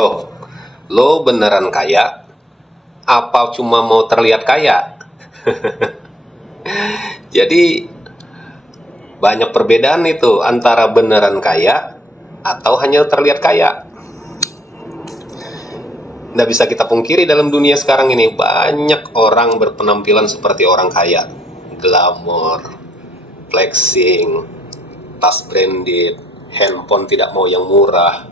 Oh, lo beneran kaya? Apa cuma mau terlihat kaya? Jadi banyak perbedaan itu antara beneran kaya atau hanya terlihat kaya. Nggak bisa kita pungkiri dalam dunia sekarang ini banyak orang berpenampilan seperti orang kaya. Glamor, flexing, tas branded, handphone tidak mau yang murah,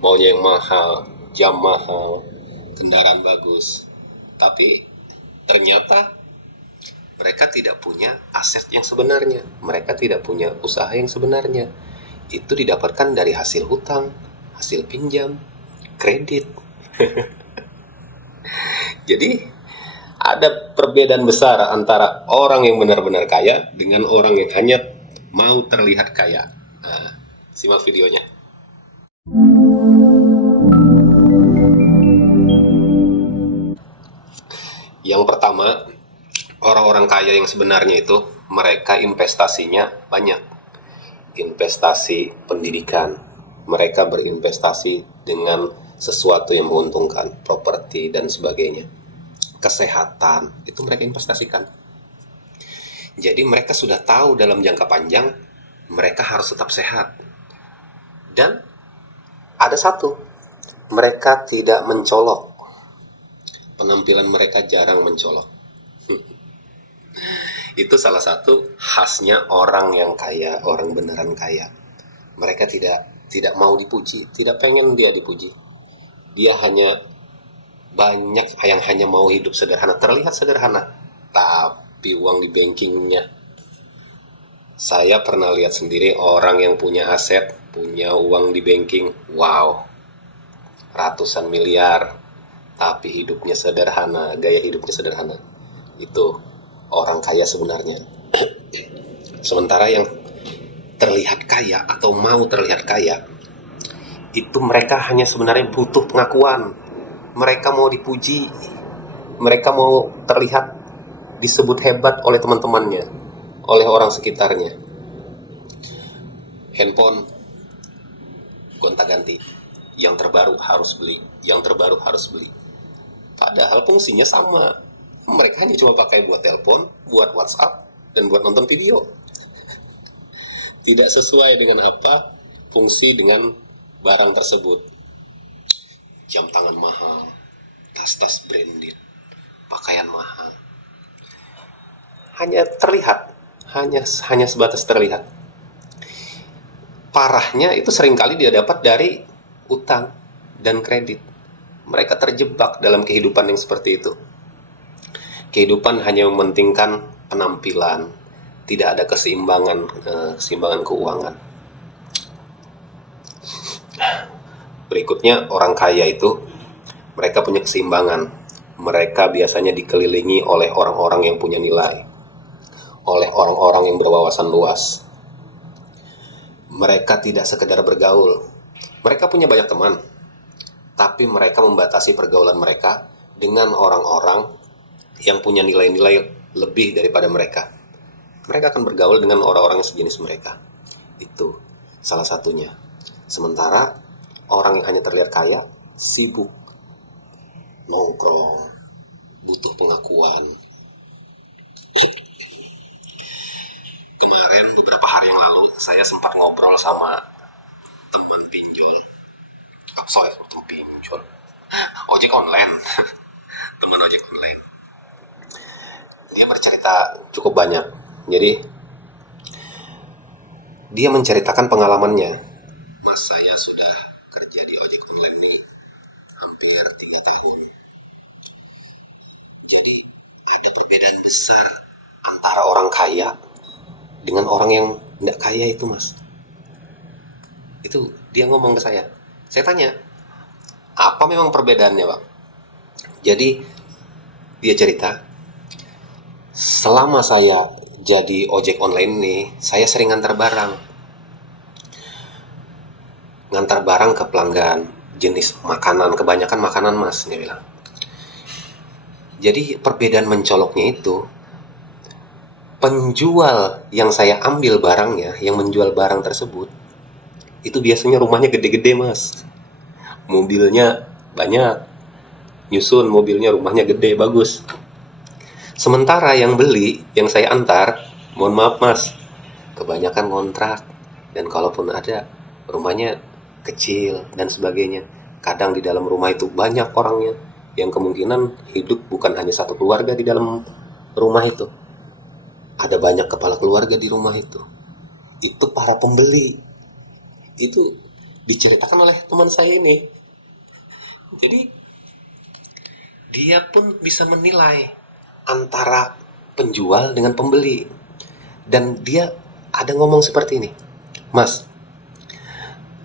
maunya yang mahal, jam mahal, kendaraan bagus. Tapi ternyata mereka tidak punya aset yang sebenarnya, mereka tidak punya usaha yang sebenarnya. Itu didapatkan dari hasil hutang, hasil pinjam, kredit. Jadi ada perbedaan besar antara orang yang benar-benar kaya dengan orang yang hanya mau terlihat kaya. Nah, simak videonya. Yang pertama, orang-orang kaya yang sebenarnya itu mereka investasinya banyak. Investasi pendidikan, mereka berinvestasi dengan sesuatu yang menguntungkan, properti dan sebagainya. Kesehatan, itu mereka investasikan. Jadi mereka sudah tahu dalam jangka panjang mereka harus tetap sehat. Dan ada satu, mereka tidak mencolok. Penampilan mereka jarang mencolok. Itu salah satu khasnya orang yang kaya, orang beneran kaya. Mereka tidak mau dipuji, tidak pengen dia dipuji. Dia hanya banyak yang hanya mau hidup sederhana, terlihat sederhana, tapi uang di bankingnya. Saya pernah lihat sendiri orang yang punya aset, punya uang di banking, wow, ratusan miliar, tapi hidupnya sederhana, gaya hidupnya sederhana. Itu orang kaya sebenarnya. Sementara yang terlihat kaya atau mau terlihat kaya, itu mereka hanya sebenarnya butuh pengakuan. Mereka mau dipuji, mereka mau terlihat disebut hebat oleh teman-temannya, oleh orang sekitarnya. Handphone gonta-ganti, yang terbaru harus beli, yang terbaru harus beli. Padahal fungsinya sama. Mereka hanya cuma pakai buat telepon, buat WhatsApp, dan buat nonton video. Tidak sesuai dengan apa fungsi dengan barang tersebut. Jam tangan mahal, tas-tas branded, pakaian mahal. Hanya terlihat, hanya sebatas terlihat. Parahnya itu seringkali dia dapat dari utang dan kredit. Mereka terjebak dalam kehidupan yang seperti itu. Kehidupan hanya mementingkan penampilan, tidak ada keseimbangan keuangan. Berikutnya, orang kaya itu mereka punya keseimbangan. Mereka biasanya dikelilingi oleh orang-orang yang punya nilai, oleh orang-orang yang berwawasan luas. Mereka tidak sekedar bergaul. Mereka punya banyak teman, tapi mereka membatasi pergaulan mereka dengan orang-orang yang punya nilai-nilai lebih daripada mereka. Mereka akan bergaul dengan orang-orang yang sejenis mereka. Itu salah satunya. Sementara orang yang hanya terlihat kaya, sibuk, nongkrong, butuh pengakuan. Kemarin beberapa hari yang lalu saya sempat ngobrol sama teman pinjol. Ojek online. Teman ojek online. Dia bercerita cukup banyak. Jadi dia menceritakan pengalamannya. Mas, saya sudah kerja di ojek online ini hampir 3 tahun. Jadi ada perbedaan besar antara orang kaya dengan orang yang tidak kaya itu, Mas. Itu dia ngomong ke saya. Saya tanya, apa memang perbedaannya, Bang? Jadi dia cerita, selama saya jadi ojek online ini, saya sering ngantar barang. Ngantar barang ke pelanggan, jenis makanan, kebanyakan makanan, Mas, dia bilang. Jadi perbedaan mencoloknya itu, penjual yang saya ambil barangnya, yang menjual barang tersebut, itu biasanya rumahnya gede-gede, Mas. mobilnya banyak, nyusun mobilnya, rumahnya gede, bagus. Sementara yang beli, yang saya antar, mohon maaf mas, kebanyakan kontrak. Dan kalaupun ada, rumahnya kecil dan sebagainya. Kadang di dalam rumah itu banyak orangnya, yang kemungkinan hidup bukan hanya satu keluarga di dalam rumah itu. Ada banyak kepala keluarga di rumah itu. Itu para pembeli. Itu diceritakan oleh teman saya ini. Jadi dia pun bisa menilai antara penjual dengan pembeli. Dan dia ada ngomong seperti ini, mas,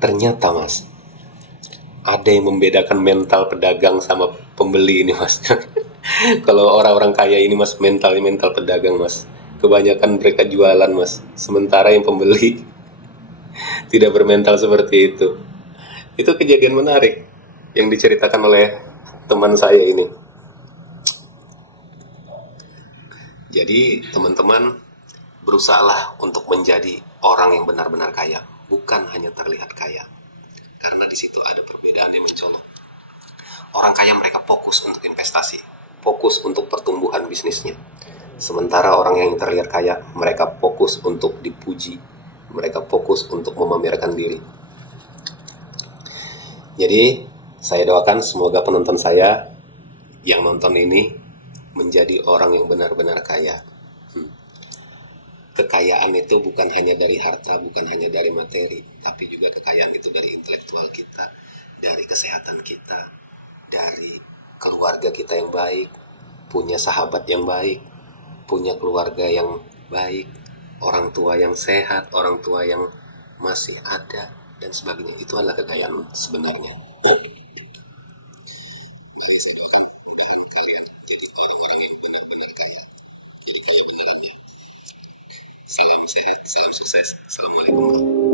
ternyata mas, ada yang membedakan mental pedagang sama pembeli ini mas. Kalau orang-orang kaya ini mas, mentalnya mental pedagang mas. Kebanyakan mereka jualan mas, sementara yang pembeli tidak bermental seperti itu. Itu kejadian menarik yang diceritakan oleh teman saya ini. Jadi teman-teman, berusahalah untuk menjadi orang yang benar-benar kaya, bukan hanya terlihat kaya. Karena di situ ada perbedaan yang mencolok. Orang kaya mereka fokus untuk investasi, fokus untuk pertumbuhan bisnisnya. Sementara orang yang terlihat kaya, mereka fokus untuk dipuji, mereka fokus untuk memamerkan diri. Jadi, saya doakan semoga penonton saya yang nonton ini menjadi orang yang benar-benar kaya. Kekayaan itu bukan hanya dari harta, bukan hanya dari materi, tapi juga kekayaan itu dari intelektual kita, dari kesehatan kita, dari keluarga kita yang baik, punya sahabat yang baik, punya keluarga yang baik, orang tua yang sehat, orang tua yang masih ada, dan sebagainya. Itu adalah kekayaan sebenarnya. Jadi saya doakan mudah-mudahan kalian jadi orang-orang yang benar-benar kaya. Jadi kaya beneran ya. Salam sehat, salam sukses. Assalamualaikum.